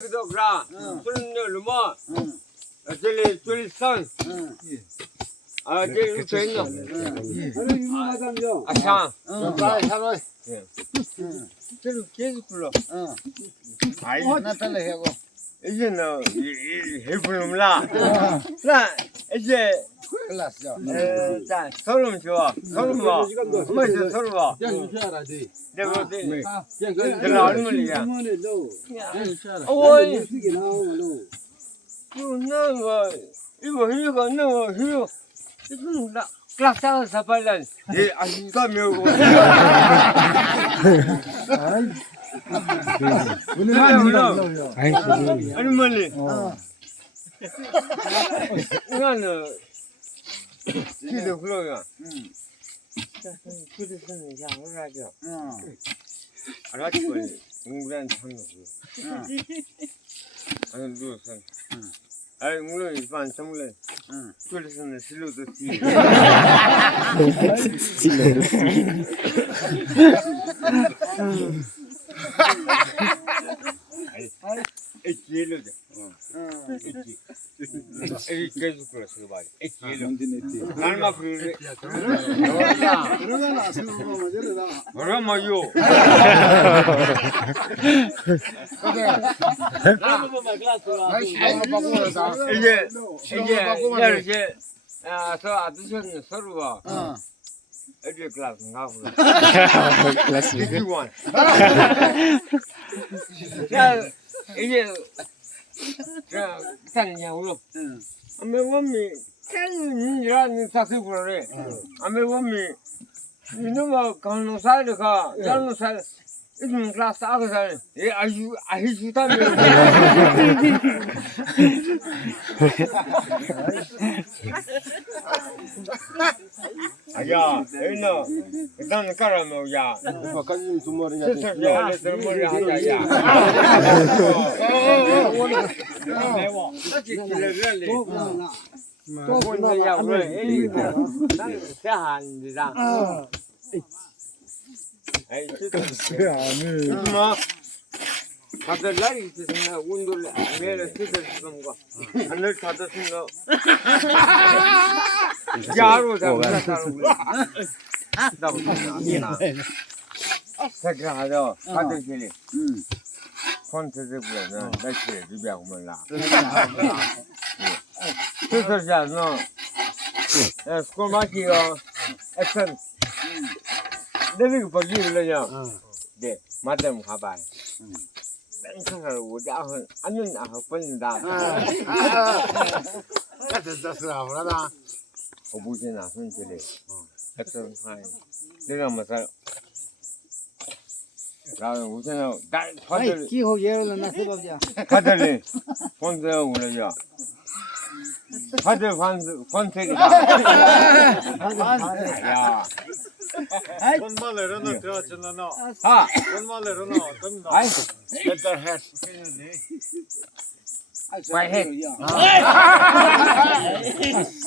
그래도 그라 술은 루마 저리 선 저리 저있노 아창 저리 계속 불러 아이 나타내 하고 이제는 해불름라 나 이제 자 소름 좋아 소름 봐 엄마 소름 봐 내가 내가 얼마리야 어이那个이거 클라스가 사발란 예 아닌가 묘고 아니 멀리 이거는 기도 흘러요 기도는 양을 하죠 알았지 멀리 웅그란 창고 아니 누워서 아이 물론 일반 정말 그래서는 실로도 에티엘로죠. 계속 그랬어 봐. 에티엘로. 날마 그래. 그러나 그러마요. 이게 저 아저씨는 서로가 이제 클래스 가고. 클래스. 이게 자 우로 아메원미 짠이라는 사실 그래 아메원미 이놈아 간호사가 간호사 이놈 클래스 아가살 예 아주 다며 아야 에나 일단 깔아놓어 야 바깥님 두 마리냐 야 내 머리 하자야 매워 길레길레 야 우리 나는 대한이다 에이 뭐 다들 날이 있으면 운동을 매일 쓰는 거 하늘 닫았은 거 야로 잡는 거 나부터 생각하죠 다들끼리 콘텐츠 보면 며칠 리뷰하고 몰라 그래서 너 스쿨 마키고 액션 내가 버기를요 네 맞다면 가봐 생각을 우리 아흔 안는 아흔 번이다 됐어 그러나 오부지나 손질이 액션 하이 내가 뭐살 나는 우선은 날 다들 기호 예를 나서 봐자. 다들이 본드 올려요 다들 관색이다 야 손말레로는 들어왔잖아 너 아 손말레로는 어떤다 아이 일단 해 빨리 해